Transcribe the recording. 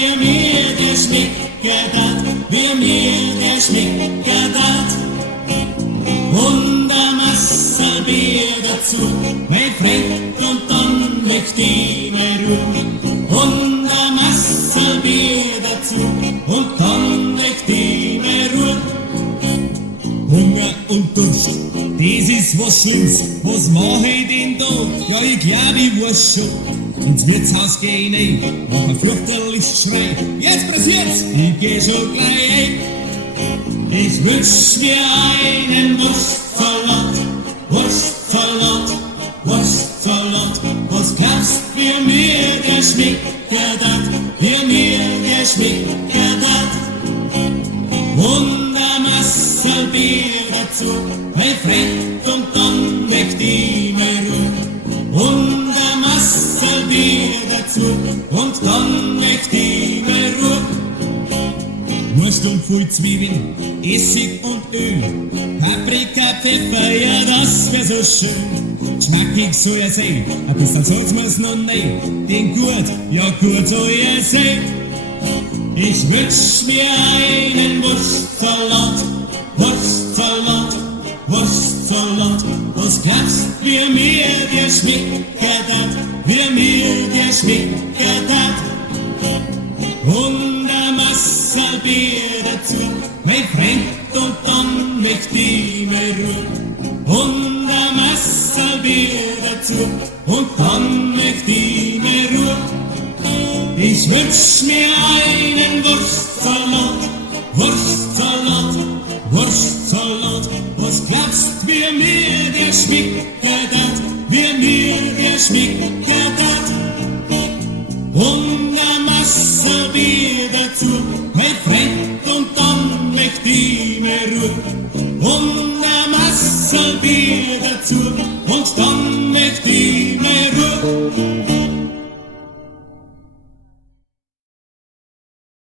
wie mir der schmecken dat, wie mir der schmecken dat. Und ein Masse Bier dazu, mein Freund, und dann möchte ich mal Ruhe. Und ein Masse Bier dazu, und dann möchte ich mal Ruhe. Hunger und Durst, das ist was Schlimmes, was mach ich denn da? Ja, ich glaub, ich weiß schon. Ins Wirtshaus geh ich rein, mach ein fürchterliches Schrei. Jetzt passiert's, ich geh schon gleich ein. Ich wünsch mir einen Wurstsalat, Wurstsalat, Wurstsalat. Was glaubst wie mir der schmeckt dat, wie mir der schmeckt dat. Und ein Masse Bier dazu, mein Freund, und dann möcht ich mal Ruhe. Und ein Masse Bier dazu, und dann möcht ich mal Ruhe. Wurst und voll Zwiebeln, Essig und Öl, Paprika, Pfeffer, ja das wär so schön. Geschmackig soll er sein, ein bisschen Salz muss noch rein, den gut, ja gut soll er sein. Ich wünsch mir einen Wurstsalat, Wurstsalat, Wurstsalat. Was glaubst wie mir der schmeckt dat, wie mir der schmeckt dat. Und ein Masse Bier dazu, mein Freund, und dann möcht ich mal Ruhe. Und ein Masse Bier dazu, und dann möcht ich mal Ruhe. Ich wünsch mir einen Wurstsalat, Wurstsalat, Wurstsalat. Was glaubst wie mir der schmeckt dat, wie mir der schmeckt dat. Und ein Masse Bier dazu, mein Freund, und dann möcht ich mal Ruhe. Und ein Masse Bier dazu, und dann möcht ich